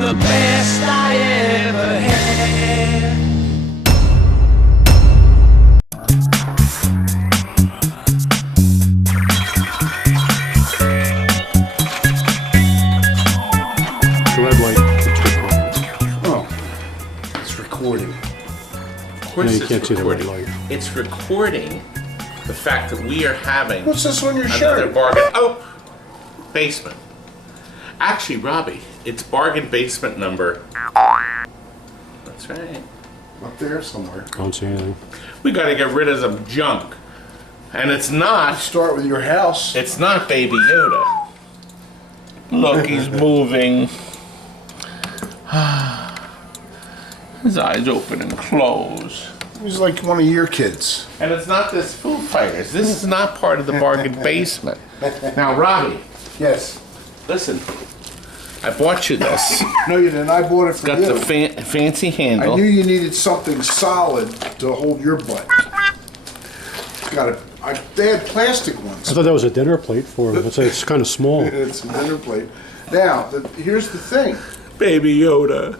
the best I ever had. Red light. Oh, it's recording. Of course No, you it's can't see the red recording. light. It's recording the fact that we are having What's this on your another shirt? bargain. Oh, basement. Actually, Robbie, it's bargain basement number. That's right. Up there somewhere. I don't see anything. We got to get rid of some junk, and it's not. Start with your house. It's not Baby Yoda. Look, he's moving. His eyes open and close. He's like one of your kids. And it's not this Foo Fighters. This is not part of the bargain basement. Now, Robbie, Yes. listen. I bought you this. No, you didn't. I bought it It's for got you. the fancy I handle. knew you needed something solid to hold your butt. Got it. They had plastic ones. I thought that was a dinner plate for him. It's kind of small. It's a dinner plate. Now, here's the thing. Baby Yoda.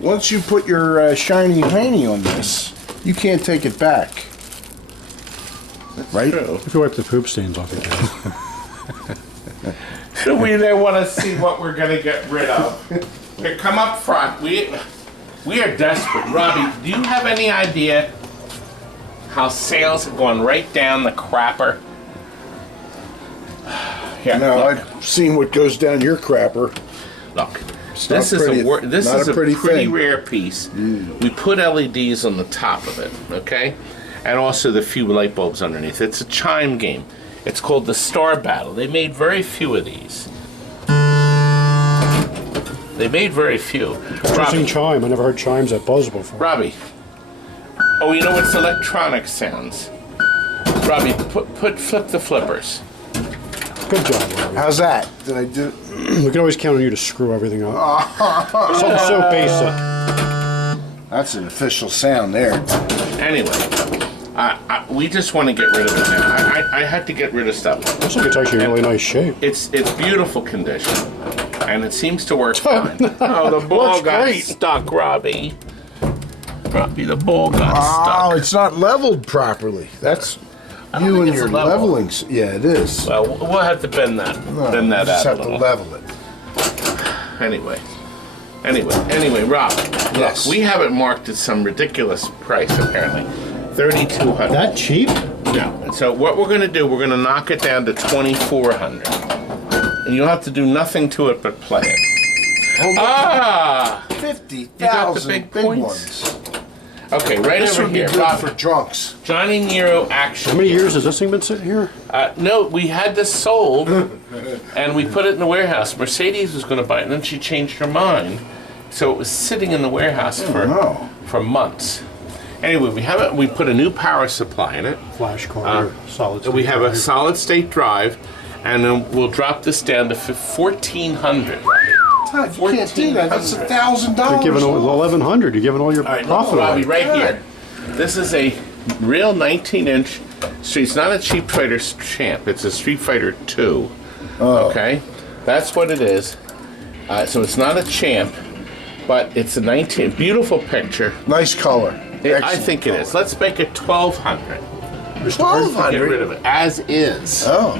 Once you put your shiny hiney on this, you can't take it back. Right? True. If you wipe the poop stains off your head. So we then want to see what we're going to get rid of. Okay, come up front. We are desperate. Robbie, do you have any idea how sales have gone right down the crapper? Here, No, look. I've seen what goes down your crapper. Look, not this is pretty- this not is a a pretty pretty thing. rare piece. We put LEDs on the top of it, okay, and also the few light bulbs underneath. It's a chime game. It's called the Star Battle. They made very few of these. They made very few. Interesting Robbie, chime. I never heard chimes that buzz before. Robbie. Oh, you know what's electronic sounds? Robbie, flip the flippers. Good job, Robbie. How's that? Did I do? We can always count on you to screw everything up. Something so basic. That's an official sound there. Anyway, we just want to get rid of it now. I had to get rid of stuff. Looks like it's actually in really nice shape. It's beautiful condition, and it seems to work fine. Oh, the ball Works got great. stuck, Robbie. Robbie, the ball got Oh, stuck. it's not leveled properly. That's I don't you think and it's your level. leveling. Yeah, it is. Well, we'll have to bend that You just out have a to little. level it. Anyway, Rob. Yes. Look, we have it marked at some ridiculous price apparently, $3,200. That cheap? No. And so what we're going to do, we're going to knock it down to $2,400, and you'll have to do nothing to it but play it. Ah! 50,000 big big points? ones. Okay, right This over would be here, good Rob. for drunks. Johnny Nero action. How many years has this thing been sitting here? No, we had this sold, and we put it in the warehouse. Mercedes was going to buy it, and then she changed her mind. So it was sitting in the warehouse no. for months. Anyway, we have it. We put a new power supply in it. Flash car, solid state We have a drive. solid state drive, and then we'll drop this down to $1,400. Todd, you can't do that. That's You're $1,000. giving all 1,100. You're giving all your All right, profit Robbie, away. right here. This is a real 19-inch street. It's not a Street Fighter Champ. It's a Street Fighter 2. Okay, that's what it is. So it's not a Champ, but it's a 19. Beautiful picture. Nice color. I Excellent think it is. Let's make it 1,200. Get rid of it as is. Oh.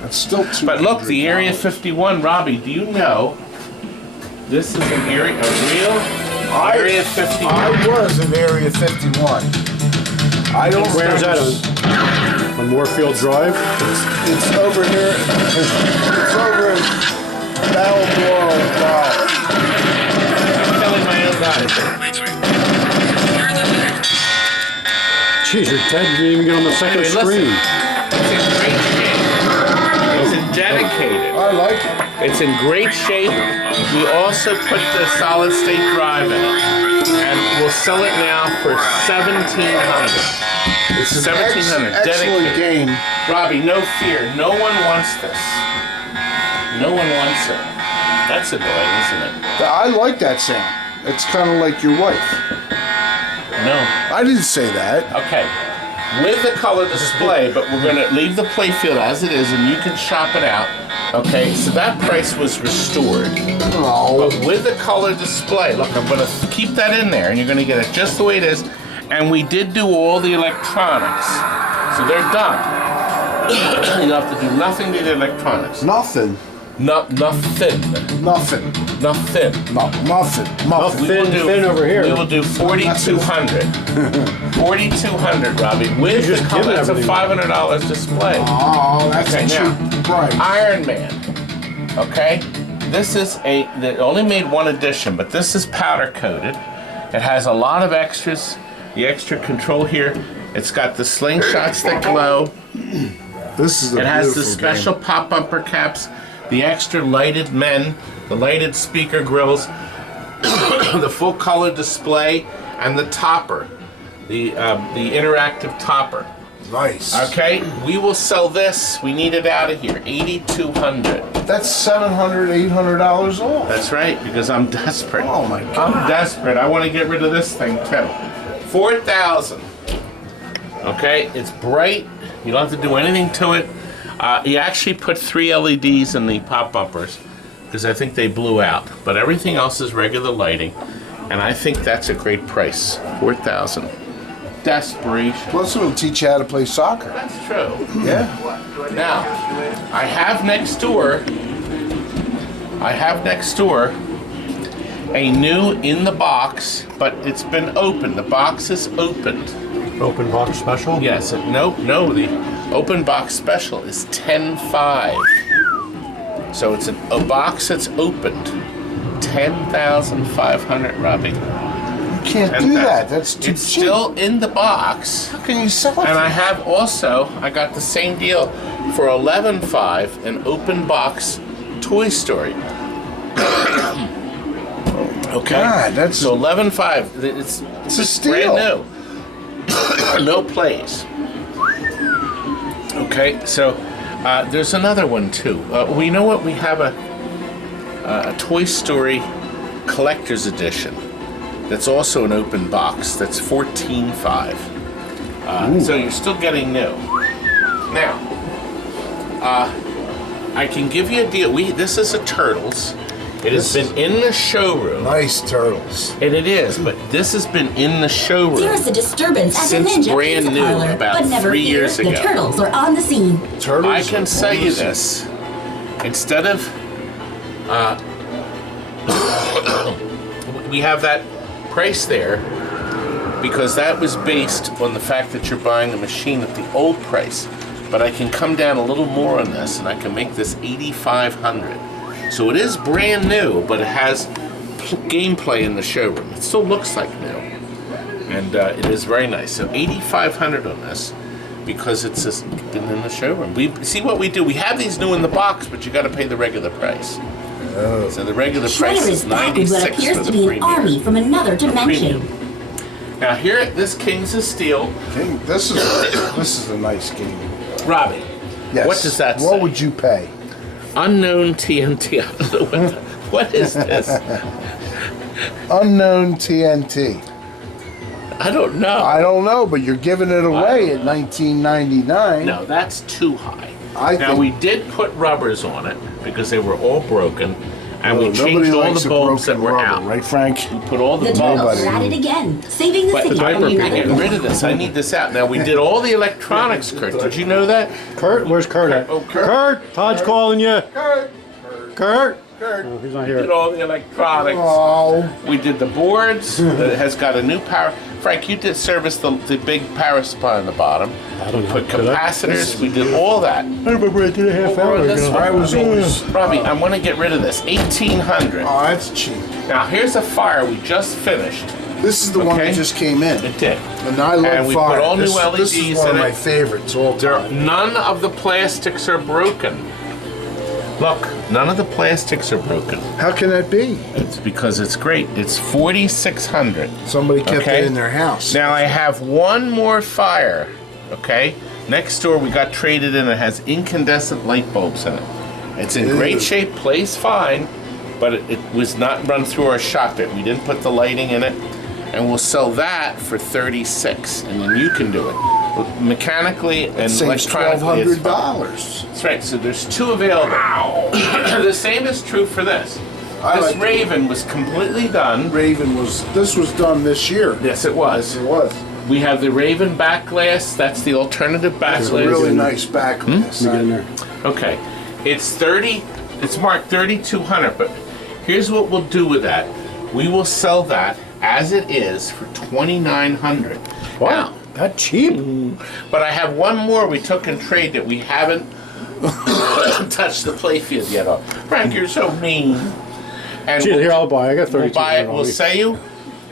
That's still too. But look, the Area 51, Robbie. Do you know this is an area, a real Area 51? I was in Area 51. I don't. Where's that on Moorfield Drive? It's over here. It's over in Balmoral Drive. I'm telling my own guys. Jeez, you're dead. You didn't even get on the second Anyway, screen. It's in great shape. It's dedicated. I like it. It's in great shape. We also put the solid state drive in it, and we'll sell it now for $1,700. It's an $1,700. excellent Dedicated. game. Robbie, no fear. No one wants this. No one wants it. That's annoying, isn't it? I like that sound. It's kind of like your wife. No. I didn't say that. Okay. with the color display, but we're going to leave the playfield as it is, and you can shop it out. Okay, so that price was restored. Oh. But with the color display, look, I'm going to keep that in there, and you're going to get it just the way it is. And we did do all the electronics, so they're done. You don't have to do nothing to the electronics. Nothing. Nothing. Nothing. Nothing. Nothing. Nothing. Thin over here. We will do 4,200. 4,200, Robbie. With the color, that's a $500 display. Oh, that's Okay, a cheap price. Iron Man. Okay, this is they only made one edition, but this is powder coated. It has a lot of extras. The extra control here. It's got the slingshots that glow. This is a It has the beautiful special game. pop bumper caps, the extra lighted men, the lighted speaker grills, the full color display, and the topper, the interactive topper. Nice. Okay, we will sell this. We need it out of here. $8,200. That's $700, $800 off. That's right, because I'm desperate. Oh my God. I'm desperate. I want to get rid of this thing too. 4,000. Okay, it's bright. You don't have to do anything to it. He actually put 3 LEDs in the pop bumpers because I think they blew out. But everything else is regular lighting, and I think that's a great price. 4,000. Desperation. Plus, it'll teach you how to play soccer. That's true. Yeah. Now, I have next door a new in the box, but it's been opened. The box is opened. Open box special? Yes, no, the open box special is 10.5. So it's a box that's opened. 10,500, Robbie. You can't do that. That's too It's cheap. still in the box. How can you sell it? And I have also, I got the same deal for 11.5, an open box Toy Story. Okay. God, that's so 11.5. It's a steal. brand new. No plays. Okay, so there's another one too. Well, you know what? We have a Toy Story Collector's Edition. That's also an open box. That's 14.5. So you're still getting new. Now, I can give you a deal. This is a Turtles. It has been in the showroom. Nice turtles. And it is, but this has been in the showroom. There is a disturbance at the Since Ninja brand Pizza new, Parlor, about but never 3 fear, years ago. The turtles are on the scene. Turtles. I can are sell you awesome. this. Instead of, we have that price there because that was based on the fact that you're buying a machine at the old price. But I can come down a little more on this, and I can make this $8,500. So it is brand new, but it has gameplay in the showroom. It still looks like new, and it is very nice. So $8,500 on this because it's just been in the showroom. We see what we do. We have these new in the box, but you got to pay the regular price. Oh. So the regular price Shredder is is back with what $96 appears for to the be an premium. army from another dimension. Premium. Now here, this Kings of Steel. King, this is a nice game. Robbie, Yes. what does that say? What would you pay? Unknown TNT. I don't know what is this? Unknown TNT. I don't know. I don't know, but you're giving it away at $19.99. No, that's too high. I Now think- we did put rubbers on it because they were all broken, and we Well, changed all likes the a bulbs that broken were rubber, out. right, Frank? We put all the The bulbs. turtles are at it again, saving the But city I'm from another getting rid of this. I need this out. Now we did all the electronics, Kurt. Did you know that? Kurt, where's Kurt at? Oh, Kurt. Kurt, Todd's calling you. Kurt. Oh, he's not We did here. all the electronics. Oh, We did the boards. It has got a new power. Frank, you did service the big power supply on the bottom. I don't know. Put Did I? capacitors. We did all that. I remember I did a half Over hour on this ago. one. I was always. Robbie, I want to get rid of this. 1,800. Oh, that's cheap. Now here's a fire we just finished. This is the one Okay. that just came in. It did. And I love And we fire. put all new This LEDs is one in of my it. favorites all time. None of the plastics are broken. Look, none of the plastics are broken. How can that be? It's because it's great. It's 4,600. Somebody kept Okay. it in their house. Now I have one more fire. Okay. Next door we got traded in. It has incandescent light bulbs in it. It's in Ew. great shape. Plays fine, but it was not run through our shop yet. We didn't put the lighting in it, and we'll sell that for 36, and then you can do it. mechanically and Saves electronically. It's fun. $1,200. That's right. So there's 2 available. The same is true for this. This Raven was completely done. This was done this year. Yes, it was. It was. We have the Raven back glass. That's the alternative back It's glass. a really nice back glass. Let me get in there. Okay, it's marked 3,200, but here's what we'll do with that. We will sell that as it is for 2,900. Wow, Now, that cheap? but I have one more we took in trade that we haven't touched the playfield yet on. Frank, you're so mean. And Gee, here, I'll buy. I got 32. we'll buy it. We'll sell you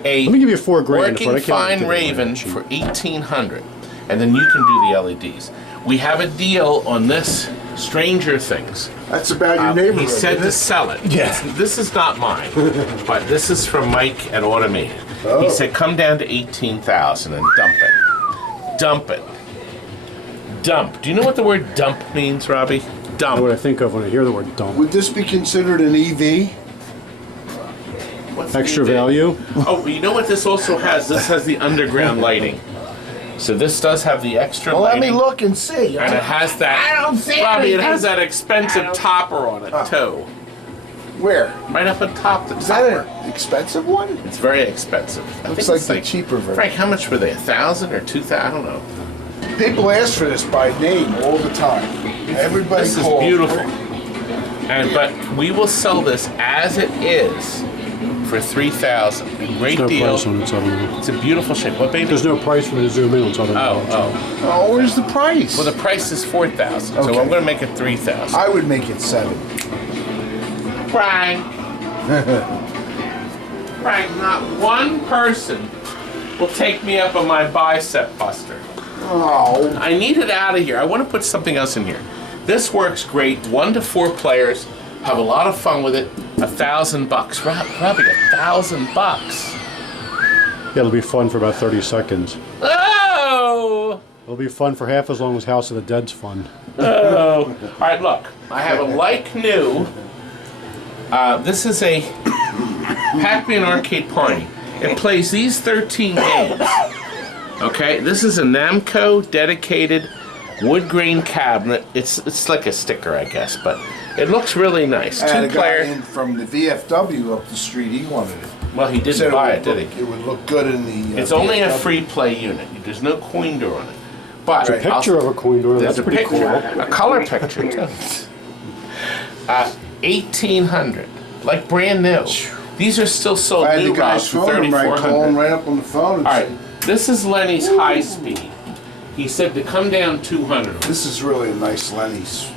a Let me give you $4 grand. working for it. I can't fine give it away Raven cheap. for 1,800, and then you can do the LEDs. We have a deal on this Stranger Things. That's about your neighborhood. He said isn't to it? sell it. Yeah. This is not mine, but this is from Mike at Automated. Oh. He said, come down to 18,000 and dump it. Dump it. Dump. Do you know what the word dump means, Robbie? What Dump. I think of when I hear the word dump. Would this be considered an EV? What's the Extra idea? value? Oh, but you know what this also has? This has the underground lighting. So this does have the extra Well, let lighting. me look and see. And it has that. I don't see Robbie, it anything. has that expensive topper on it too. Where? Right up on top. The Is that topper. an expensive one? It's very expensive. I Looks think like it's the cheaper version. Frank, how much were they? 1,000 or 2,000? I don't know. People ask for this by name all the time. Everybody This is calls. beautiful. But we will sell this as it is for 3,000. Great No deal. price on it, so I don't know. It's a beautiful shape. What, baby? There's no price for me to zoom in, so I don't know. Oh. Oh, where's the price? Well, the price is 4,000, so Okay. I'm going to make it 3,000. I would make it 7. Frank. Frank, not one person will take me up on my bicep buster. Oh. I need it out of here. I want to put something else in here. This works great. 1 to 4 players have a lot of fun with it. $1,000. Robbie, $1,000. Yeah, it'll be fun for about 30 seconds. Oh! It'll be fun for half as long as House of the Dead's fun. Oh! All right, look. I have a like new. This is a Pac-Man arcade party. It plays these 13 games. Okay, this is a Namco dedicated wood grain cabinet. It's like a sticker, I guess, but it looks really nice. I had a 2 guy player. in from the VFW up the street. He wanted it. Well, he didn't Said buy would it, did look- he? It would look good in the. It's only a VFW. free play unit. There's no coin door on it. But Right. Picture of a coin door, There's that's a pretty picture, cool. a color picture too. 1,800, like brand new. These are still sold I had new, the guy's Rob, for phone number. I call him 3,400. right up on the phone and All say, right, this is Lenny's high speed. He said to come down 200. "This is really a nice Lenny's."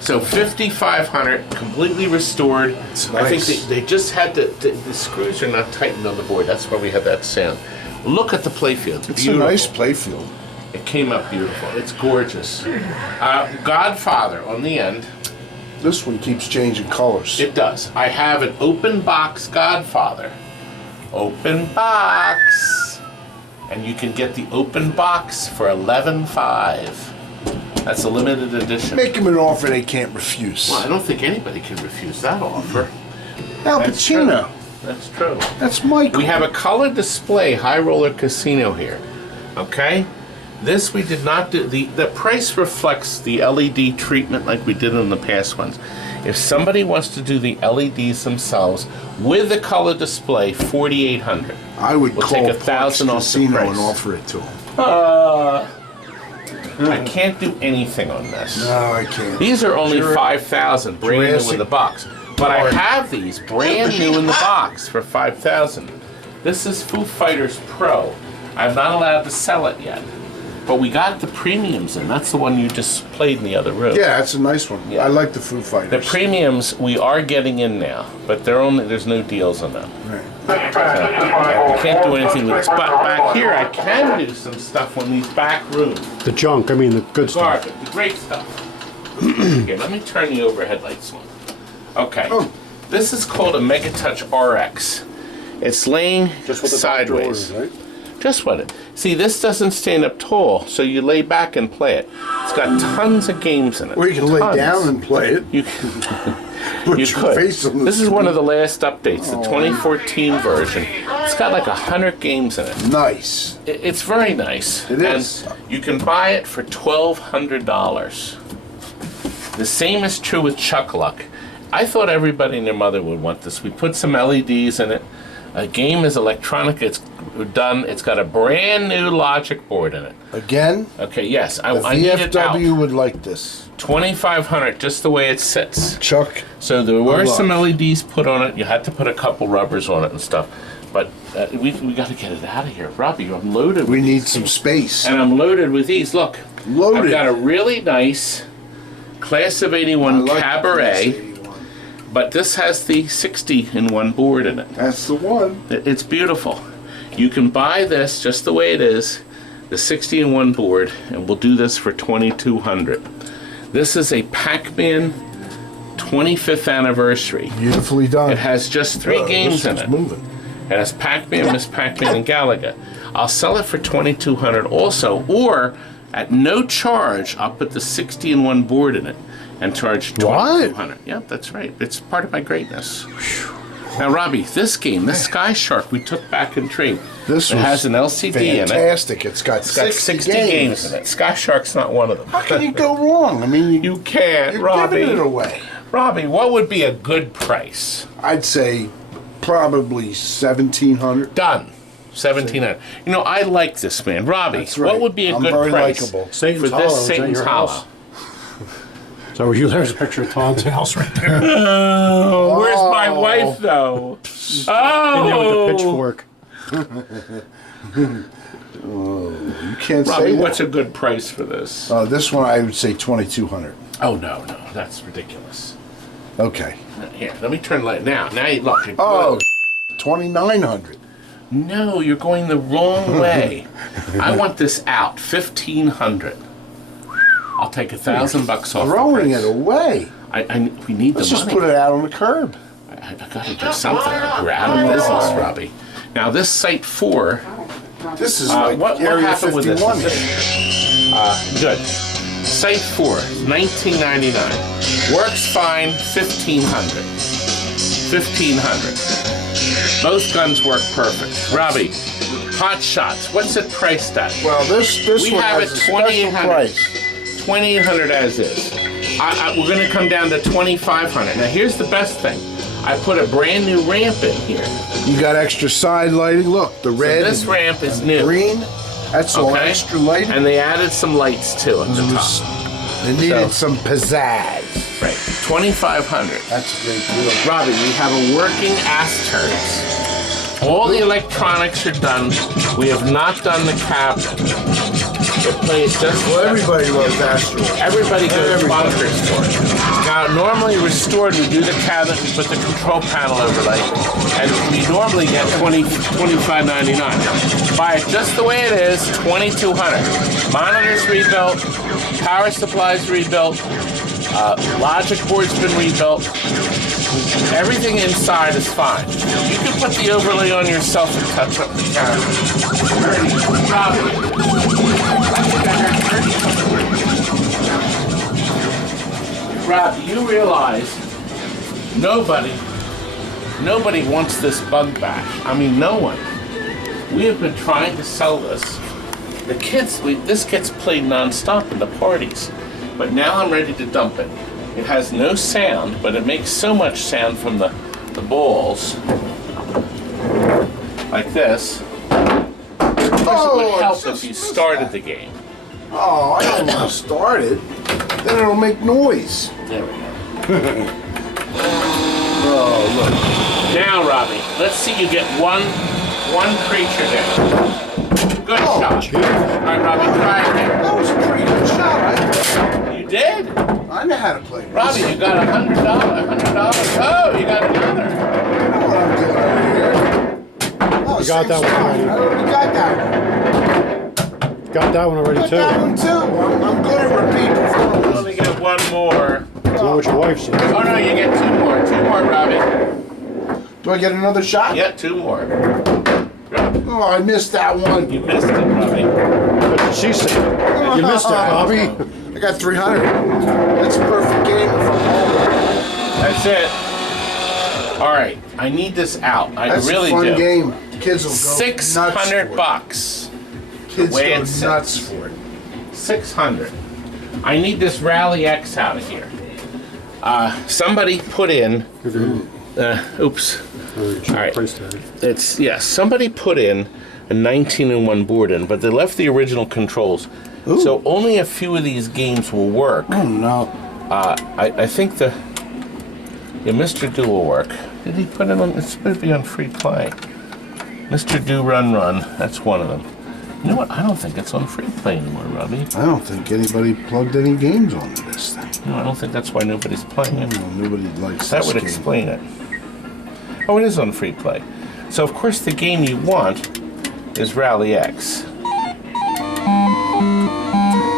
So 5,500, completely restored. It's I think nice. they just had the screws are not tightened on the board. That's why we had that sound. Look at the playfield. It's Beautiful. a nice playfield. It came up beautiful. It's gorgeous. Godfather on the end. This one keeps changing colors. It does. I have an open box Godfather. Open box. And you can get the open box for $11,500. That's a limited edition. Make him an offer they can't refuse. Well, I don't think anybody can refuse that offer. Al That's true. Pacino. That's true. That's Michael. We have a color display high roller casino here. Okay? This we did not do. The price reflects the LED treatment like we did on the past ones. If somebody wants to do the LEDs themselves with the color display, $4,800. I would We'll call take 1,000 off the Casino price. and offer it to him. I can't do anything on this. No, I can't. These are only Jura- 5,000 brand new in Jurassic the box. But I Park. have these brand new in the box for 5,000. This is Foo Fighters Pro. I'm not allowed to sell it yet. But we got the premiums in. That's the one you just played in the other room. Yeah, that's a nice one. Yeah. I like the Foo The Fighters. premiums we are getting in now, but there's no deals on them. Right. So, I can't do anything with this. But back here I can do some stuff on these back rooms. The junk, I mean the good stuff. Garbage, the great stuff. Here, let me turn the overhead lights on. Okay. Oh. This is called a Megatouch RX. It's laying Just with the sideways. doors, right? Just what it. See, this doesn't stand up tall, so you lay back and play it. It's got tons of games in it. Or you can lay Tons. down and play it. You can, Put You your could. face on the This is one screen. of the last updates, the 2014 version. It's got like 100 games in it. Nice. It's very nice. It is. And you can buy it for $1,200. The same is true with Chuck Luck. I thought everybody and their mother would want this. We put some LEDs in it. A game is electronic. It's done. It's got a brand new logic board in it. Again, Okay, yes. the I need it out. VFW would like this. 2,500, just the way it sits. Chuck, So there were luck. some LEDs put on it. You had to put a couple rubbers on it and stuff. But we got to get it out of here. Robbie, I'm loaded we with need these some things. space. And I'm loaded with these. Look. Loaded. I've got a really nice Class of 81 Cabaret. But this has the 60-in-1 board in it. That's the one. It's beautiful. You can buy this just the way it is, the 60-in-1 board, and we'll do this for $2,200. This is a Pac-Man 25th anniversary. Beautifully done. It has just 3 games in It's it. moving. It has Pac-Man, Miss Pac-Man, and Galaga. I'll sell it for $2,200 also, or at no charge, I'll put the 60-in-1 board in it and charge $2,200. Yep, that's right. It's part of my greatness. Now, Robbie, this game, this Sky Shark, we took back in trade. This it has an LCD in it. fantastic. It's got It's got 60 games in it. Sky Shark's not one of them. How can you go wrong? I mean, You can't, you're Robbie. giving it away. Robbie, what would be a good price? I'd say probably 1,700. Done. 1,700. You know, I like this man. Robbie, That's right. what would be a I'm good very price likable. Satan's for Hollow, this is that Satan's your Hollow? house? So were you there's a picture of Tom's house right there. Oh, where's my wife, though? In there with the Oh! pitchfork. You can't Robbie, say that. what's a good price for this? This one I would say 2,200. Oh, no, that's ridiculous. Okay. Here, let me turn the light. Now you look. Oh, 2,900. No, you're going the wrong way. I want this out. 1,500. I'll take $1,000 off. Throwing the it price. away. We need Let's the just money. put it out on the curb. I gotta do something. We're out of business, Robbie. Now this Site 4. This is like what Area happened with 51 this? here. Good. Site 4, 1999. Works fine. 1,500. 1,500. Both guns work perfect. Robbie, Hot Shots. What's it priced at? Well, this We one have has it a special 2,800. price. 2,800 as is. We're going to come down to 2,500. Now here's the best thing. I put a brand new ramp in here. You got extra side lighting. Look, the red. This and ramp is new. green. That's all Okay? extra lighting. And they added some lights too at the It top. was- They needed So- some pizzazz. Right. 2,500. That's a great deal. Robbie, we have a working Asturns. All the electronics are done. We have not done the cabinet. It plays just Well, everybody loves Astro. Everybody goes Everybody. bonkers for it. Now, normally restored, we do the cabinet, we put the control panel overlay, and we normally get $25.99. Buy it just the way it is, $2,200. Monitors rebuilt, power supplies rebuilt, logic board's been rebuilt. Everything inside is fine. You can put the overlay on yourself and touch up the camera. Rob, you realize nobody wants this bug bash. I mean, no one. We have been trying to sell this. The kids, this gets played nonstop in the parties. But now I'm ready to dump it. It has no sound, but it makes so much sound from the balls. Like this. Of course, it would help if you started the game. Oh, I don't want to start it. Then it'll make noise. There we go. Oh, look. Now, Robbie, let's see you get one creature down. Good shot. All right, Robbie, try again. That was a pretty good shot. You did? I know how to play. Robbie, you got $100. $100. Oh, you got another. I know what I'm doing over here. Oh, You got that one already. I already got that one. Got that one already Got that too. one too. I'm good at repeat You performance. only get one more. That's not what your wife said. Oh, no, you get two more. Two more, Robbie. Do I get another shot? Yeah, two more. Robbie, Oh, I missed that one. you missed it, Robbie. What did she say? You missed it, Bobby. I got 300. That's a perfect game if I'm home. That's it. All right, I need this out. I That's really a fun do. game. Kids will go 600 nuts bucks. Kids way go it sits. nuts for it. 600. I need this Rally X out of here. Somebody put in. Oops. All right. It's somebody put in a 19-in-1 board in, but they left the original controls. Ooh. So only a few of these games will work. Oh no. I think the Mr. Do will work. Did he put it on? It's supposed to be on free play. Mr. Do Run Run. That's one of them. You know what? I don't think it's on free play anymore, Robbie. I don't think anybody plugged any games onto this thing. No, I don't think that's why nobody's playing it. No, nobody likes That this would game. explain it. Oh, it is on free play. So of course the game you want is Rally X.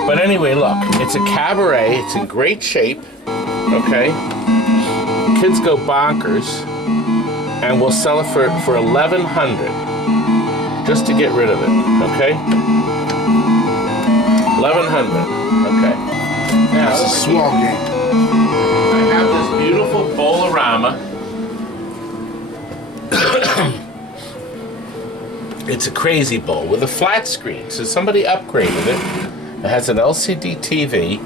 But anyway, look, it's a cabaret. It's in great shape. Okay. Kids go bonkers, and we'll sell it for $1,100 just to get rid of it. Okay. $1,100. Okay. Now It's a swell game. I have this beautiful Bolorama. It's a crazy bowl with a flat screen. So somebody upgraded it. It has an LCD TV.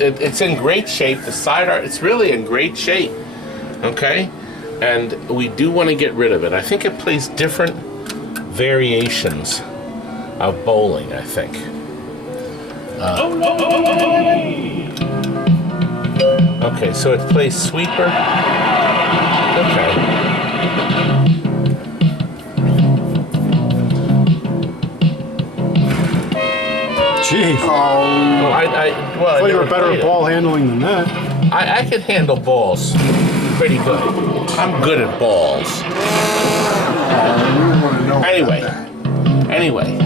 It's in great shape. The side art, it's really in great shape. Okay? And we do want to get rid of it. I think it plays different variations of bowling, I think. Okay, so it plays sweeper. Okay. Jeez. Oh, Well, I thought you were better played at it. ball handling than that. I could handle balls pretty good. I'm good at balls. we don't want to know Anyway. about Anyway,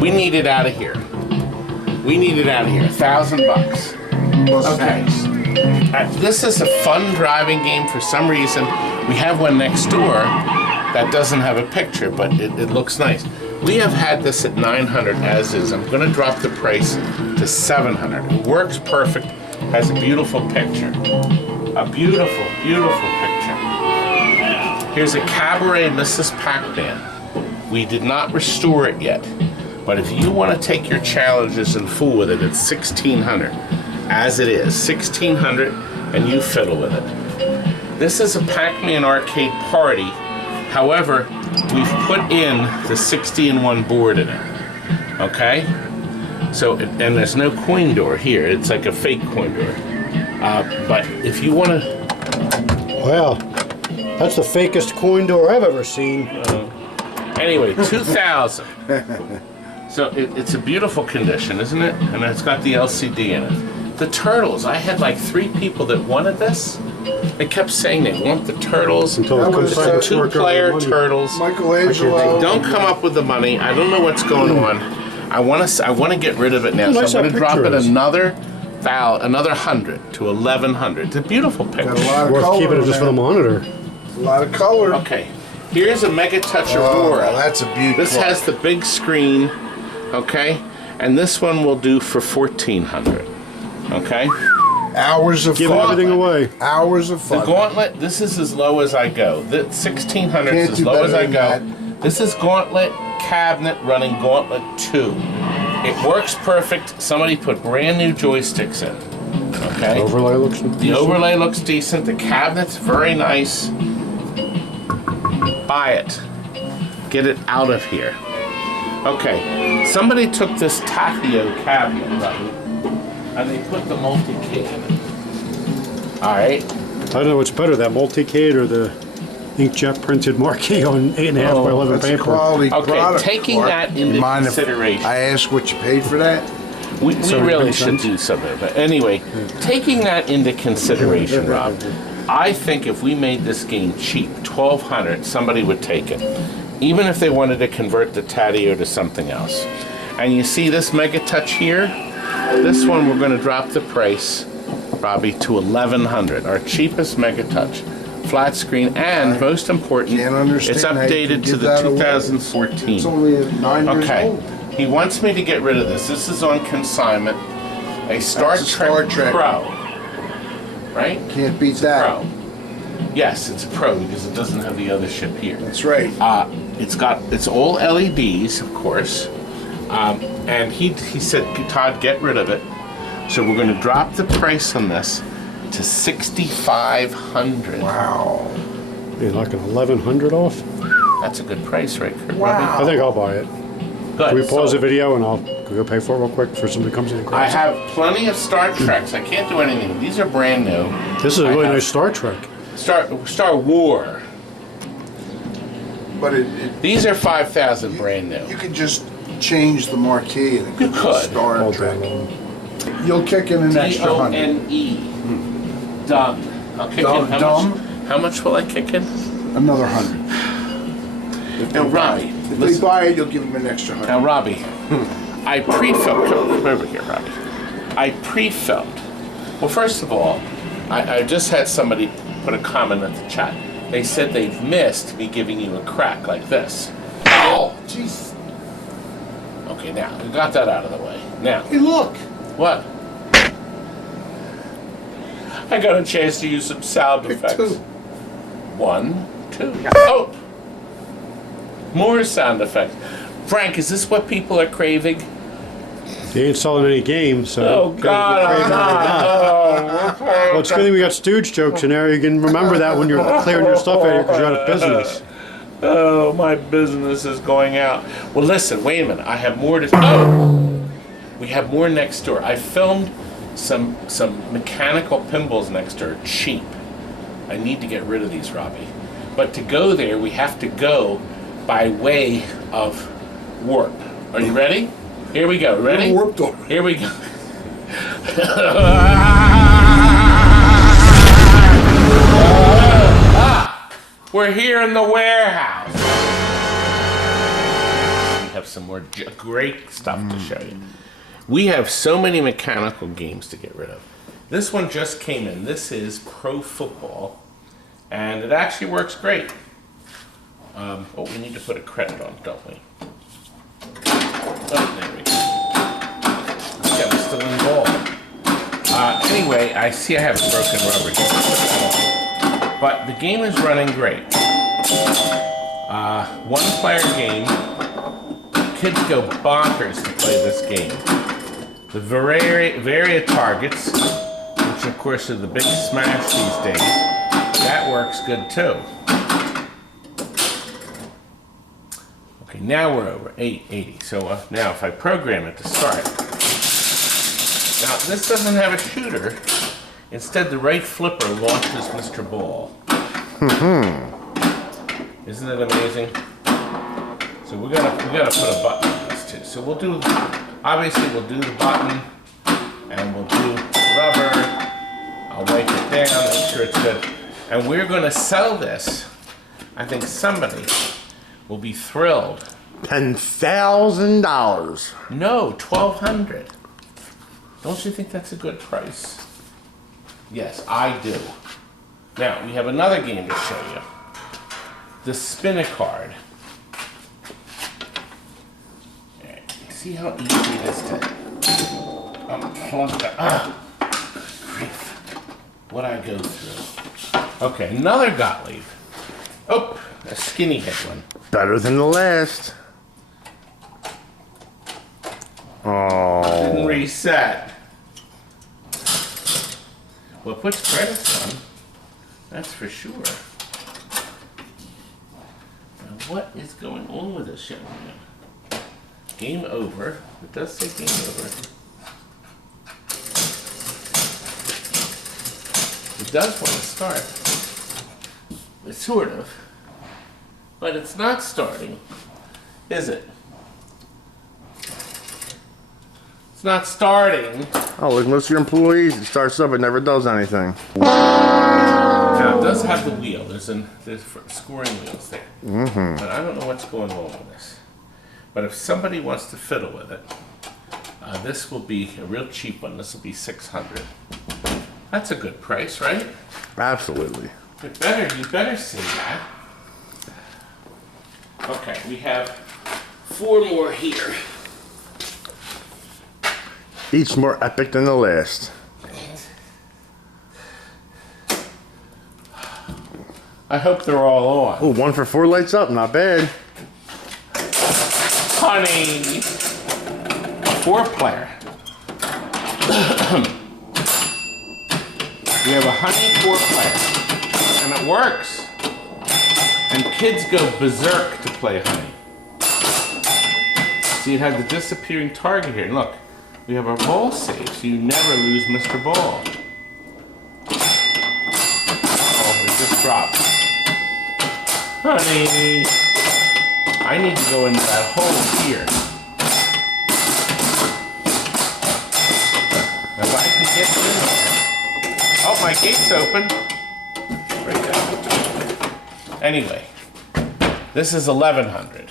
we need it out of here. We need it out of here. $1,000. that. Plus Okay. tax. This is a fun driving game for some reason. We have one next door that doesn't have a picture, but it looks nice. We have had this at $900 as is. I'm going to drop the price to $700. It works perfect. Has a beautiful picture. A beautiful, beautiful picture. Here's a Cabaret Mrs. Pac-Man. We did not restore it yet, but if you want to take your challenges and fool with it, it's $1,600. As it is, $1,600, and you fiddle with it. This is a Pac-Man arcade party. However, we've put in the 60-in-1 board in it. Okay? So, and there's no coin door here. It's like a fake coin door. But if you want to... Wow. That's the fakest coin door I've ever seen. Anyway, 2,000. So it's a beautiful condition, isn't it? And it's got the LCD in it. The turtles. I had like 3 people that wanted this. They kept saying they want the turtles. Until That it comes was, back It's to a work out the 2-player money. turtles. Michelangelo. Don't come up with the money. I don't know what's going on. I want to get rid of it now. Oh, So nice I'm going to that drop picture it is. another 100 to 1,100. It's a beautiful Got a picture. lot of Worth color. keeping it just for the man. monitor. A lot of color. Okay, here's a Mega Touch Oh, Aurora. that's a beauty. This has the big screen, okay, and this one will do for 1,400. Okay, Hours of Give fun. everything away. Hours of the fun. Gauntlet. This is as low as I go. The 1,600 is Can't as do low as better I than go. This is Gauntlet cabinet running Gauntlet 2. It works perfect. Somebody put brand new joysticks in. Okay. Overlay looks The decent. overlay looks decent. The cabinet's very nice. Buy it. Get it out of here. Okay. Somebody took this Takio cabinet, right, and they put the multi-cade in it. All right. I don't know what's better, that multi-cade or the inkjet printed marquee on 8.5 by 11 That's a paper. quality Okay, product. taking Clark. that into You mind if consideration. I ask what you paid for that? We really 70 should cents. do something. But anyway, taking that into consideration, Rob, I think if we made this game cheap, $1,200, somebody would take it. Even if they wanted to convert the Tatio to something else. And you see this Mega Touch here? This one we're going to drop the price, Robbie, to $1,100. Our cheapest Mega Touch. Flat screen, and most important, Can't understand it's how you can updated to give the that away. 2014. It's only 9 years Okay. old. He wants me to get rid of this. This is on consignment. A Star That's a Trek, Star Trek. Pro. right? Can't beat that. Pro. Yes, it's a Pro because it doesn't have the other ship here. That's right. It's all LEDs, of course. And he said, Todd, get rid of it. So we're going to drop the price on this to $6,500. Wow. You're like an 1,100 off? That's a good price, right, Robbie? Wow. I think I'll buy it. Good. Can we pause So, the video and I'll go pay for it real quick before somebody comes in and I grabs it? have plenty of Star Treks. I can't do anything. These are brand new. This is a I really have nice Star Trek. Star War. But These are 5,000 brand new. you can just change the marquee and it You could. Star All Trek. day long. You'll kick in an extra $100. DONE. Done. I'll kick Dumb- in how dumb? much? How much will I kick in? Another $100. Now, Robbie. If they Listen. buy it, you'll give them an extra $100. Now, Robbie, I pre-filled. Come over here, Robbie. I pre-filled. Well, first of all, I just had somebody put a comment in the chat. They said they've missed me giving you a crack like this. Oh, jeez. Okay, now we got that out of the way. Now, Hey, look. what? I got a chance to use some sound Pick effects. 2. 1, 2. Oh! More sound effects. Frank, is this what people are craving? They ain't selling any games, so. Oh, God, I'm not. Well, it's a good thing we got stooge jokes in there. You can remember that when you're clearing your stuff out here because you're out of business. Oh, my business is going out. Well, listen, wait a minute. I have more to. Oh! We have more next door. I filmed some mechanical pinballs next door, cheap. I need to get rid of these, Robbie. But to go there, we have to go by way of warp. Are you ready? Here we go. Ready? Warped over. Here we go. We're here in the warehouse. We have some more great stuff to show you. We have so many mechanical games to get rid of. This one just came in. This is Pro Football, and it actually works great. Oh, we need to put a credit on, don't we? Oh, there we go. Yeah, I'm still involved. Anyway, I see I have a broken rubber here. But the game is running great. One-player game. Kids go bonkers to play this game. The Varia targets, which of course are the big smash these days, that works good too. Okay, now we're over 880. So now if I program it to start. Now this doesn't have a shooter. Instead, the right flipper launches Mr. Ball. Isn't it amazing? So we gotta put a button on this too. So we'll do, obviously we'll do the button, and we'll do rubber. I'll wipe it down, make sure it's good. And we're gonna sell this. I think somebody will be thrilled. $10,000. No, $1,200. Don't you think that's a good price? Yes, I do. Now, we have another game to show you. The Spin-A-Card. Alright, see how easy it is to unplug that. Grief. What I go through. Okay, another Gottlieb. Oh, a skinny head one. Better than the last. Oh. Didn't reset. Well, it puts credits on. That's for sure. Now, what is going on with this young man? Game over. It does say game over. It does want to start. It's sort of. But it's not starting, is it? It's not starting. Oh, like most of your employees, it starts up, it never does anything. Now, it does have the wheel. There's scoring wheels there. But I don't know what's going on with this. But if somebody wants to fiddle with it, this will be a real cheap one. This will be $600. That's a good price, right? Absolutely. You better say that. Okay, we have 4 more here. Each more epic than the last. I hope they're all on. Oh, 1 for 4 lights up, not bad. Honey. 4-player. We have a honey 4-player. And it works. And kids go berserk to play honey. See, it had the disappearing target here. And look, we have our ball saved, so you never lose Mr. Ball. Oh, it just dropped. Honey, I need to go into that hole here. If I can get in there. Oh, my gate's open. Right down. Anyway, this is 1100.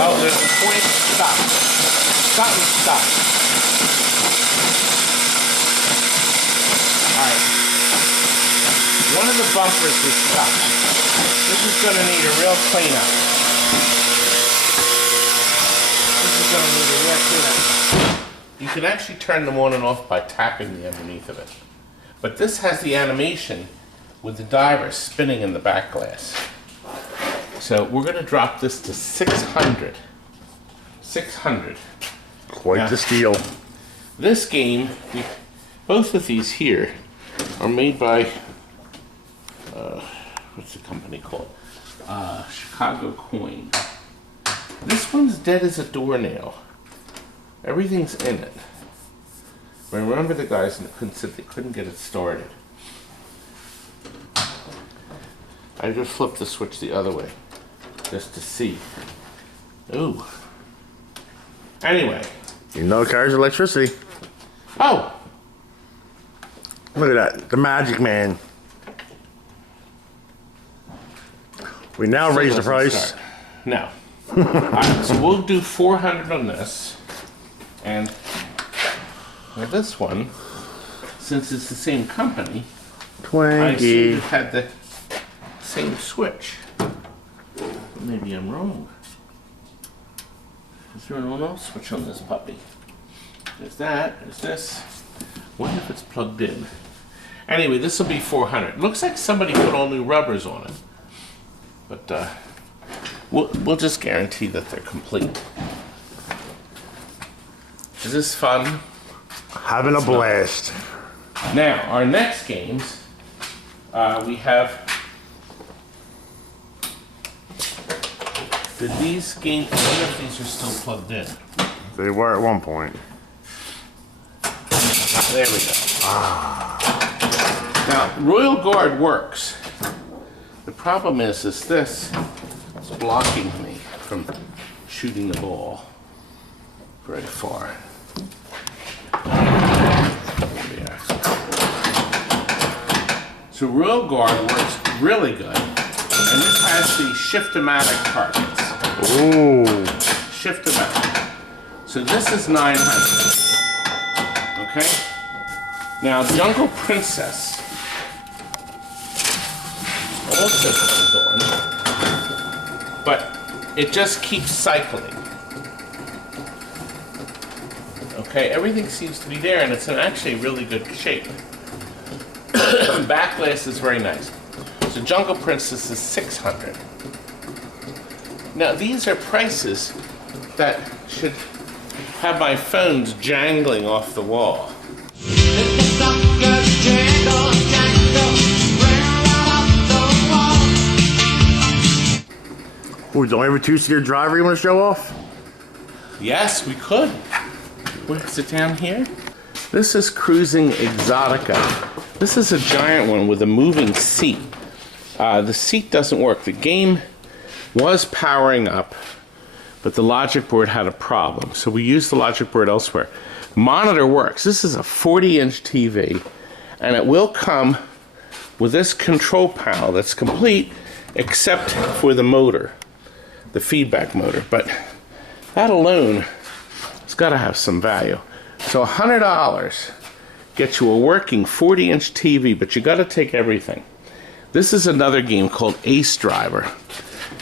Oh, there's a point. Stop. Stop and stop. Alright. One of the bumpers is stuck. This is going to need a real cleanup. This is going to need a real cleanup. You can actually turn them on and off by tapping the underneath of it. But this has the animation with the diver spinning in the back glass. So we're going to drop this to 600. 600. Quite the steal. This game, both of these here are made by, what's the company called? Chicago Coin. This one's dead as a doornail. Everything's in it. Remember the guys that said they couldn't get it started. I just flipped the switch the other way, just to see. Ooh. Anyway. You know it carries electricity. Oh! Look at that. The Magic Man. We now raise the price. Start. No. Alright, so we'll do 400 on this. And with this one, since it's the same company, I assume it had the same switch. Maybe I'm wrong. Is there an on-off switch on this puppy? There's that. There's this. Wonder if it's plugged in. Anyway, this will be 400. Looks like somebody put all new rubbers on it. But we'll just guarantee that they're complete. Is this fun? Having a blast. Now, our next games, we have. Did these games? I wonder if these are still plugged in. They were at one point. There we go. Now, Royal Guard works. The problem is this is blocking me from shooting the ball very far. So Royal Guard works really good. And this has the shift-o-matic targets. Ooh. Shift-o-matic. So this is 900. Okay? Now, Jungle Princess also comes on, but it just keeps cycling. Okay, everything seems to be there, and it's in actually really good shape. Back glass is very nice. So Jungle Princess is 600. Now, these are prices that should have my phones jangling off the wall. Ooh, don't have a 2-seater driver you want to show off? Yes, we could. Where's it down here? This is Cruising Exotica. This is a giant one with a moving seat. The seat doesn't work. The game was powering up, but the logic board had a problem. So we used the logic board elsewhere. Monitor works. This is a 40-inch TV, and it will come with this control panel that's complete except for the motor, the feedback motor. But that alone has got to have some value. So $100 gets you a working 40-inch TV, but you got to take everything. This is another game called Ace Driver,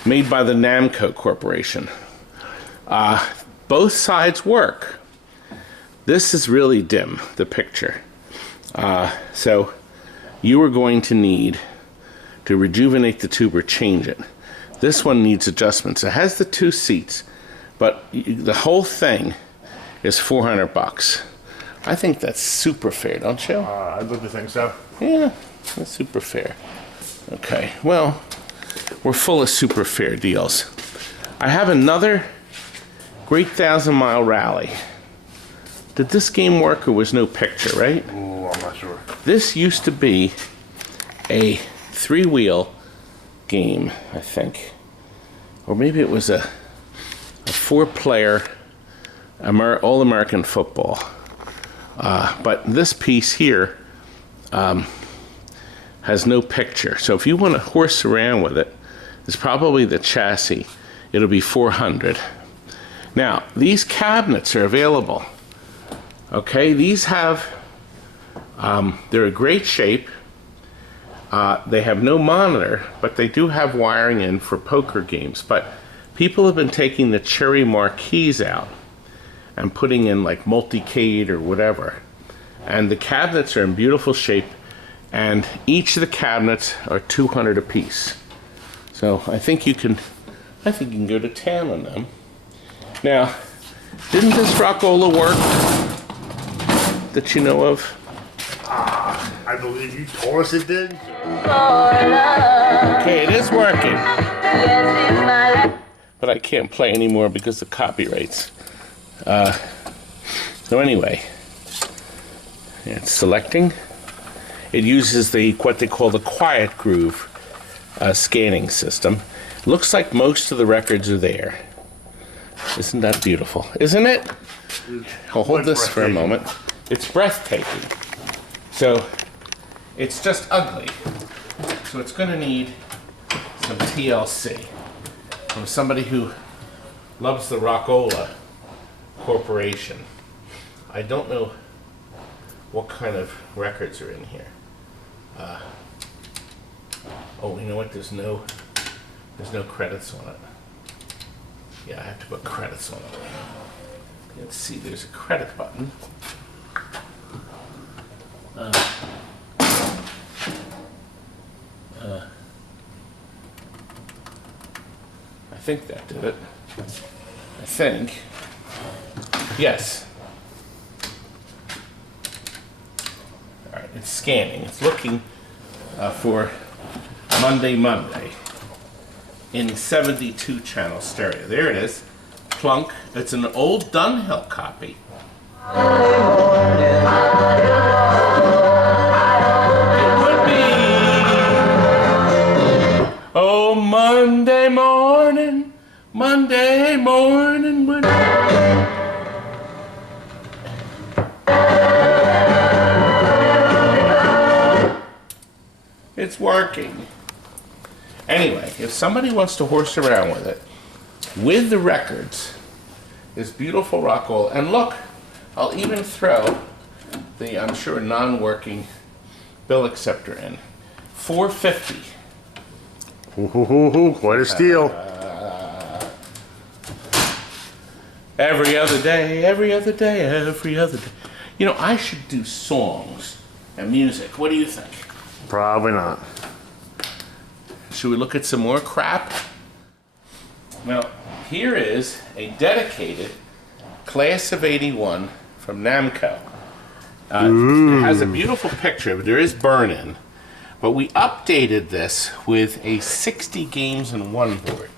made by the Namco Corporation. Both sides work. This is really dim, the picture. So you are going to need to rejuvenate the tube or change it. This one needs adjustments. It has the 2 seats, but the whole thing is $400. I think that's super fair, don't you? I'd like to think so. Yeah, that's super fair. Okay, well, we're full of super fair deals. I have another Great 1,000-Mile Rally. Did this game work or was no picture, right? Ooh, I'm not sure. This used to be a 3-wheel game, I think. Or maybe it was a 4-player All-American football. But this piece here has no picture. So if you want to horse around with it, it's probably the chassis. It'll be $400. Now, these cabinets are available. Okay, these have, they're a great shape. They have no monitor, but they do have wiring in for poker games. But people have been taking the cherry marquees out and putting in like multi-cade or whatever. And the cabinets are in beautiful shape, and each of the cabinets are $200 a piece. So I think you can go to town on them. Now, didn't this rockola work that you know of? I believe you told us it did. Okay, it is working. But I can't play anymore because of copyrights. So anyway, it's selecting. It uses what they call the quiet groove scanning system. Looks like most of the records are there. Isn't that beautiful? Isn't it? I'll hold this for a moment. It's breathtaking. So it's just ugly. So it's going to need some TLC from somebody who loves the Rockola Corporation. I don't know what kind of records are in here. Oh, you know what? There's no credits on it. Yeah, I have to put credits on it. Let's see. There's a credit button. I think that did it. I think. Yes. All right, it's scanning. It's looking for Monday in 72 channel stereo. There it is. Plunk. It's an old Dunhill copy. It would be. Oh, Monday morning would. It's working. Anyway, if somebody wants to horse around with it, with the records, this beautiful Rockola, and look, I'll even throw the, I'm sure, non-working bill acceptor in. $450. Quite a steal. Every other day, every other day, every other day. You know, I should do songs and music. What do you think? Probably not. Should we look at some more crap? Well, here is a dedicated class of 81 from Namco. It has a beautiful picture, but there is burn-in. But we updated this with a 60 games in one board.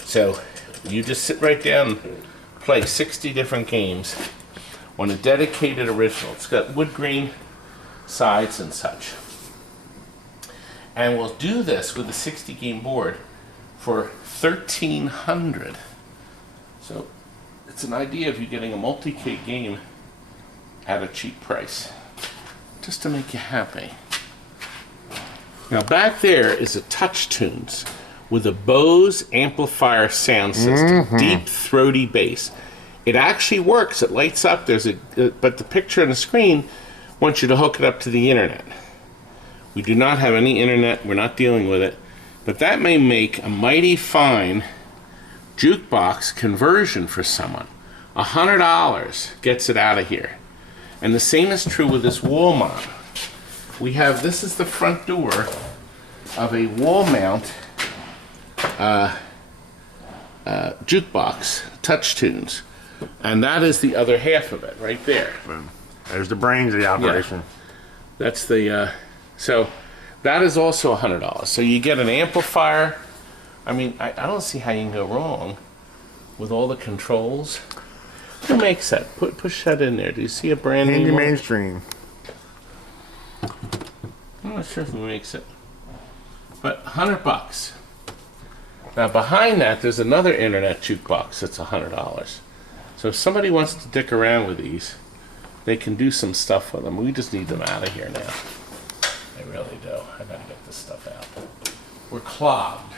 So you just sit right down and play 60 different games on a dedicated original. It's got wood grain sides and such. And we'll do this with a 60 game board for $1,300. So it's an idea of you getting a multi-cade game at a cheap price, just to make you happy. Now back there is a Touch Tunes with a Bose amplifier sound system, deep throaty bass. It actually works. It lights up. But the picture on the screen wants you to hook it up to the internet. We do not have any internet. We're not dealing with it. But that may make a mighty fine jukebox conversion for someone. $100 gets it out of here. And the same is true with this wall mount. this is the front door of a wall mount jukebox, touch tunes. And that is the other half of it right there. There's the brains of the operation. That's the, so that is also $100. So you get an amplifier. I mean, I don't see how you can go wrong with all the controls. Who makes that? Push that in there. Do you see a brand new Indie one? mainstream. I'm not sure who makes it. But $100. Now behind that, there's another internet jukebox that's $100. So if somebody wants to dick around with these, they can do some stuff with them. We just need them out of here now. I really do. I gotta get this stuff out. We're clogged.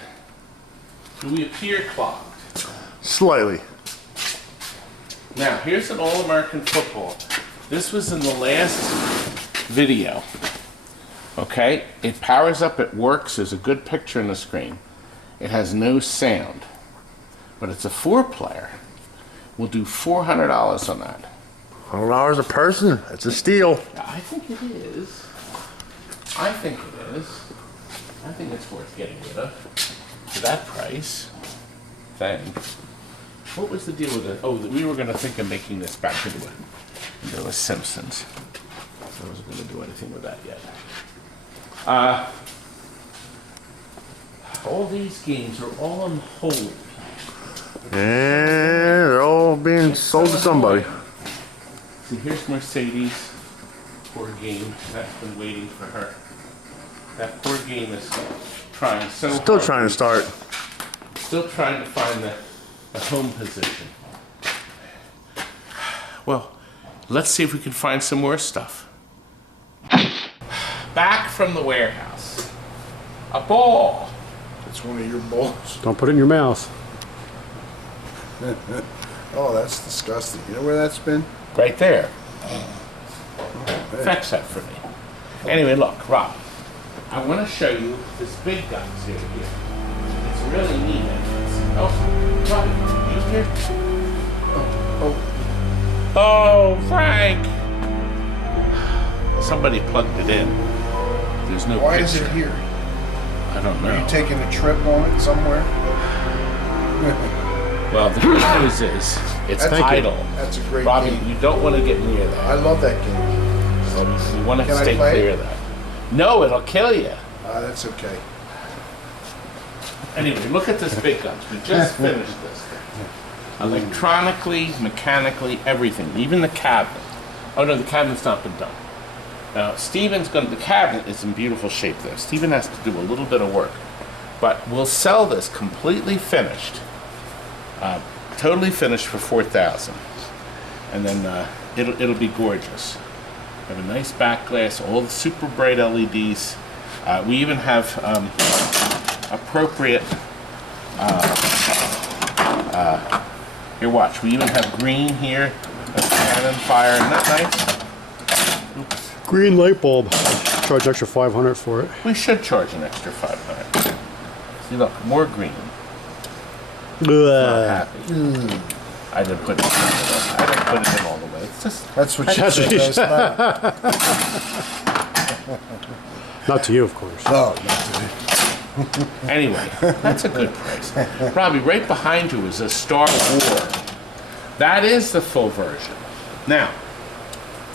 Do we appear clogged? Slightly. Now, here's an All-American football. This was in the last video. Okay? It powers up, it works. There's a good picture on the screen. It has no sound. But it's a 4-player. We'll do $400 on that. $100 a person. That's a steal. I think it is. I think it is. I think it's worth getting rid of. For that price. Thanks. What was the deal with it? Oh, we were going to think of making this back into a Simpsons. I wasn't going to do anything with that yet. All these games are all on hold. And they're all being sold to somebody. See, here's Mercedes. Poor game. That's been waiting for her. That poor game is trying so hard. Still trying to start. Still trying to find the home position. Well, let's see if we can find some more stuff. Back from the warehouse. A ball. It's one of your balls. Don't put it in your mouth. Oh, that's disgusting. You know where that's been? Right there. Fetch that for me. Anyway, look, Rob. I want to show you this big guns here. It's really neat. Oh, Rob, you here? Oh, Frank! Somebody plugged it in. There's no Why picture. is it here? I don't know. Are you taking a trip on it somewhere? Well, the good news is it's idle. That's a great Robbie, game. you don't want to get near that. I love that game. So you want to Can I stay play clear it? of that. No, it'll kill you. That's okay. Anyway, look at this big guns. We just finished this thing. Electronically, mechanically, everything. Even the cabinet. Oh no, the cabinet's not been done. Now, the cabinet is in beautiful shape there. Steven has to do a little bit of work. But we'll sell this completely finished. Totally finished for $4,000. And then it'll be gorgeous. We have a nice back glass, all the super bright LEDs. We even have appropriate, here watch, we even have green here, a cannon fire, isn't that nice? Oops. Green light bulb. Charge extra $500 for it. We should charge an extra $500. See, look, more green. Not Ugh. happy. I didn't put it in. I didn't put it in all the way. It's just That's what you said last night. Not to you, of course. Oh, not today. anyway. That's a good price. Robbie, right behind you is a Star War. That is the full version. Now,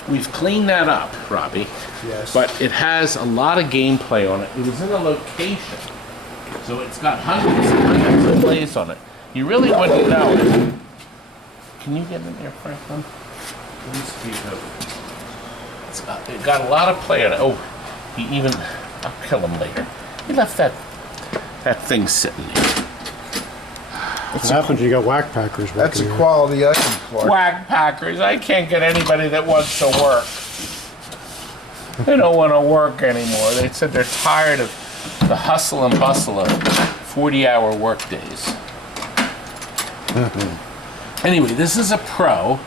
we've cleaned that up, Robbie. Yes. But it has a lot of gameplay on it. It was in a location, so it's got hundreds and hundreds of plays on it. You really wouldn't know it. Can you get in there, Franklin? Let me speak over. It got a lot of play on it. Oh, he even, I'll kill him later. He left that thing sitting there. What happens when you got whack packers That's working a here? quality item, Clark. Whack Packers, I can't get anybody that wants to work. They don't want to work anymore. They said they're tired of the hustle and bustle of 40-hour work days. Anyway, this is a Pro.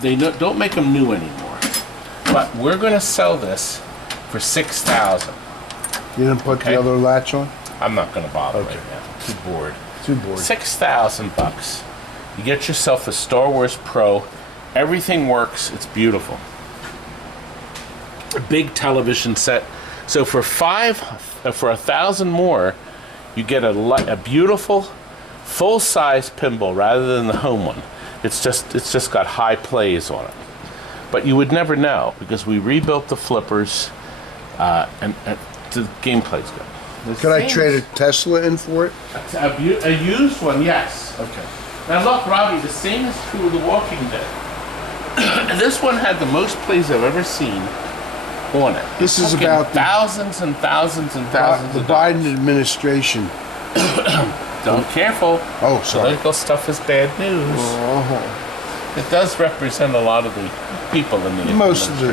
They don't make them new anymore. But we're going to sell this for $6,000. You didn't put Okay. the other latch on? I'm not going to bother Okay. right now. Too bored. Too bored. $6,000. You get yourself a Star Wars Pro. Everything works. It's beautiful. big television set. So for $1,000 more, you get a beautiful, full-size pinball rather than the home one. It's just got high plays on it. But you would never know because we rebuilt the flippers, and the gameplay's good. Could I trade a Tesla in for it? A used one, yes. Okay. Now look, Robbie, the same is true of The Walking Dead. This one had the most plays I've ever seen on it. This is Fucking about thousands and thousands and thousands the of Biden dollars. administration. Don't careful. Oh, sorry. Political stuff is bad news. Oh. It does represent a lot of the people in the Most of the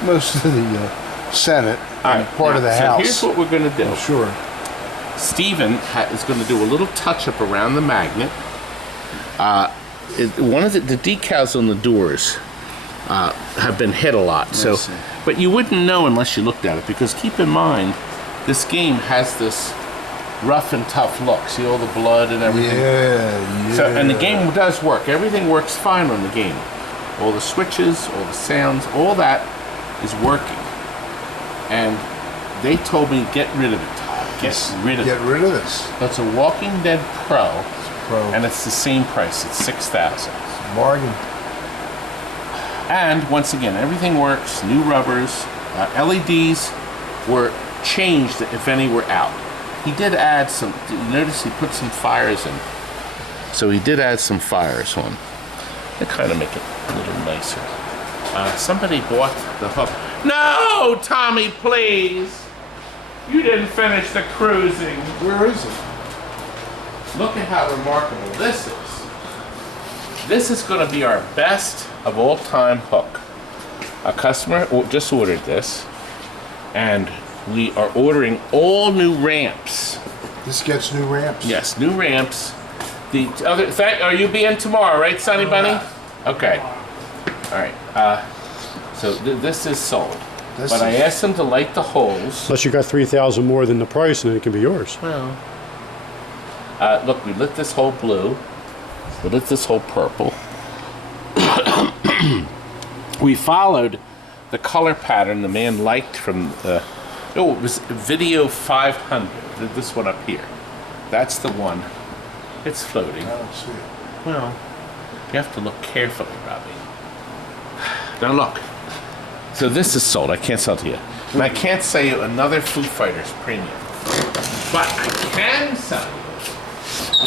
administration. Senate All and right, part of now, the so House. here's what we're going to do. Sure. Stephen is going to do a little touch-up around the magnet. One of the decals on the doors have been hit a lot. So, but you wouldn't know unless you looked at it, because keep in mind, this game has this rough and tough look. See all the blood and everything? Yeah. So, and the game does work. Everything works fine on the game. All the switches, all the sounds, all that is working. And they told me, get rid of it, Todd. Get rid of it. Get rid of this. That's a Walking Dead Pro, Pro. and it's the same price. It's $6,000. Bargain. And once again, everything works. New rubbers, LEDs were changed if any were out. He did add some. You notice he put some fires in. So he did add some fires on. They kind of make it a little nicer. Somebody bought the hook. No, Tommy, please. You didn't finish the cruising. Where is it? Look at how remarkable this is. This is going to be our best of all time hook. A customer just ordered this, and we are ordering all new ramps. This gets new ramps. Yes, new ramps. The other, are you being tomorrow, right, Sonny Bunny? Okay. All right. So this is sold. But I asked them to light the holes. Unless you got 3,000 more than the price, and it can be yours. Well, look, we lit this whole blue. We lit this whole purple. We followed the color pattern the man liked from the. Oh, it was Video 500. This one up here. That's the one. It's floating. I don't see it. Well, you have to look carefully, Robbie. Now look. So this is sold. I can't sell it to you. And I can't sell you another Foo Fighters premium. But I can sell you.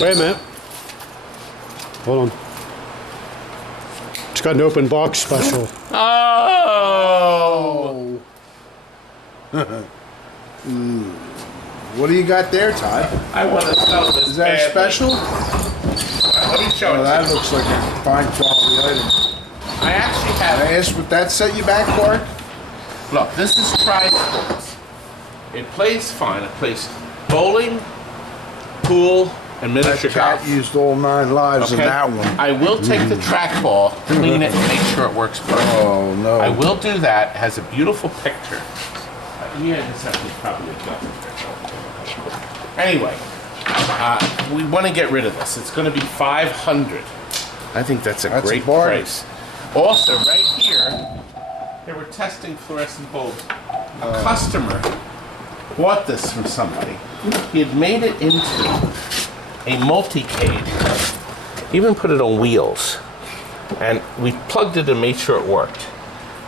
Wait a minute. Hold on. It's got an open box special. Oh! What do you got there, Todd? I want to sell this. Is that a badly. special? Let me show Oh, it that to you. looks like a fine quality item. I actually Can I have. ask what that set you back for? Look, this is Tri-Sports. It plays fine. It plays bowling, pool, and That miniature cat golf. used all 9 lives in that one. I will take the trackball, clean it, and make sure it works perfect. Oh, no. I will do that. It has a beautiful picture. Yeah, this actually probably a gun. Anyway, we want to get rid of this. It's going to be $500. I think that's a That's a great bargain. price. Also, right here, they were testing fluorescent bulbs. A customer bought this from somebody. He had made it into a multi-cade. Even put it on wheels. And we plugged it and made sure it worked.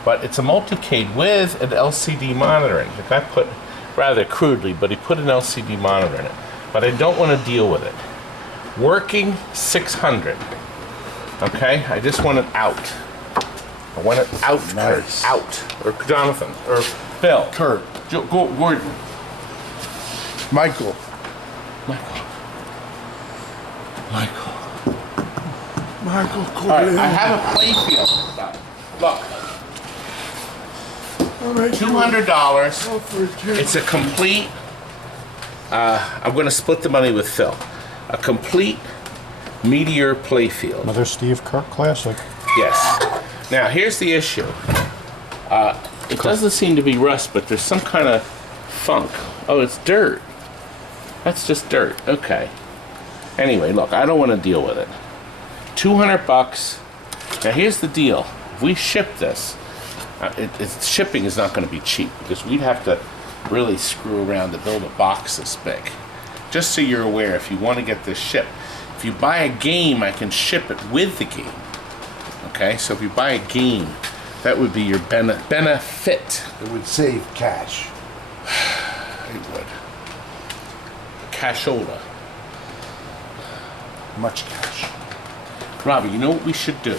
But it's a multi-cade with an LCD monitor in it. The guy put, rather crudely, but he put an LCD monitor in it. But I don't want to deal with it. Working, $600. Okay? I just want it out. I want it out, Nice. Kurt. Out. Or Jonathan. Or Bill. Kurt. Gordon. Michael. Michael. Michael All right, I have a Playfield. Look. $200. It's a complete. I'm going to split the money with Phil. A complete Meteor Playfield. Another Steve Kirk classic. Yes. Now here's the issue. It doesn't seem to be rust, but there's some kind of funk. Oh, it's dirt. That's just dirt. Okay. Anyway, look, I don't want to deal with it. $200. Now here's the deal. If we ship this, shipping is not going to be cheap because we'd have to really screw around to build a box this big. Just so you're aware, if you want to get this shipped, if you buy a game, I can ship it with the game. Okay, so if you buy a game, that would be your benefit. It would save cash. It would. Cashola. Much cash. Robbie, you know what we should do?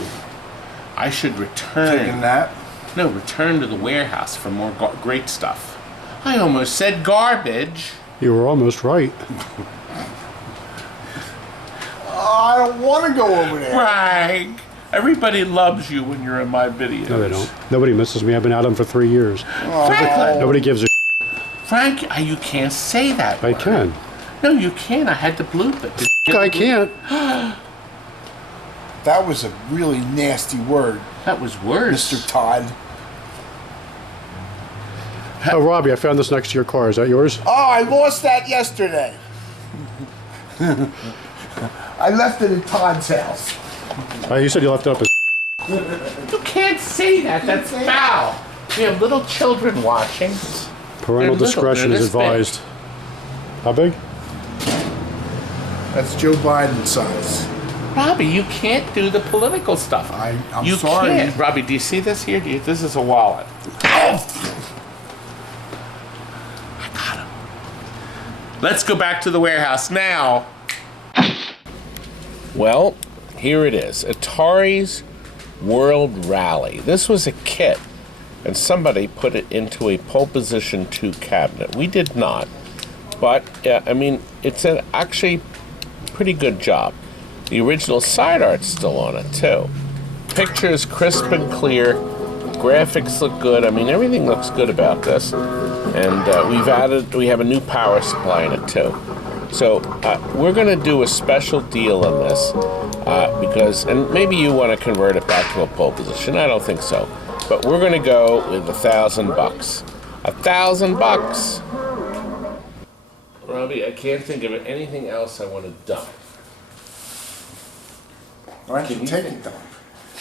I should return. Taking that? No, return to the warehouse for more great stuff. I almost said garbage. You were almost right. I don't want to go over there. Frank, everybody loves you when you're in my videos. No, they don't. Nobody misses me. I've been at them for 3 years. Frank, Nobody gives a Frank, you can't say that I word. can. No, you can't. I had to bloop it. I can't. That was a really nasty word, That was worse. Mr. Todd. Oh, Robbie, I found this next to your car. Is that yours? Oh, I lost that yesterday. I left it in Todd's house. You said you left it up as... You can't say that. That's foul. We have little children watching. Parental They're little. discretion They're is this big. advised. How big? That's Joe Biden's size. Robbie, you can't do the political stuff. I'm you sorry. Can't. Robbie, do you see this here? This is a wallet. Oh! I got him. Let's go back to the warehouse now. Well, here it is. Atari's World Rally. This was a kit, and somebody put it into a pole position 2 cabinet. We did not. But, I mean, it's an actually pretty good job. The original side art's still on it, too. Pictures crisp and clear. Graphics look good. I mean, everything looks good about this. And we have a new power supply in it, too. So, we're going to do a special deal on this. Because, and maybe you want to convert it back to a pole position. I don't think so. But we're going to go with $1,000. $1,000. Robbie, I can't think of anything else I want to dump. Why don't you Can you take think- it, though?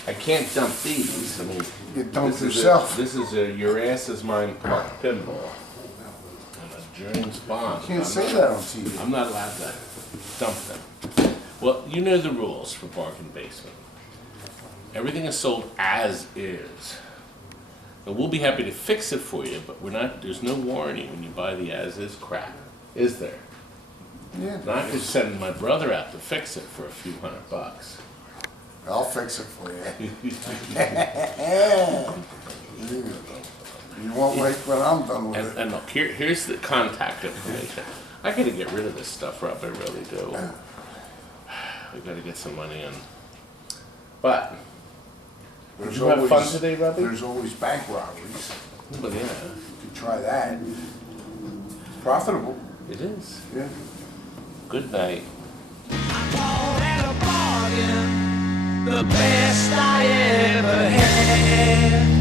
I can't dump these. I mean, You dump this is yourself. This is a Your Ass Is Mine pinball. And a James Bond. You can't say that on TV. I'm not allowed to dump them. Well, you know the rules for Bargain Basement. Everything is sold as is. And we'll be happy to fix it for you, but there's no warranty when you buy the as-is crap. Is there? Yeah. And I could send my brother out to fix it for a few $100. I'll fix it for you. You won't wait when I'm done with it. And look, here's the contact information. I gotta get rid of this stuff, Rob, I really do. We gotta get some money in. But, There's did you have fun always- today, Robbie? There's always bank robberies. Well, yeah, You could try that. Profitable. it is. Yeah. Good night. Call that a bargain, the best I ever had.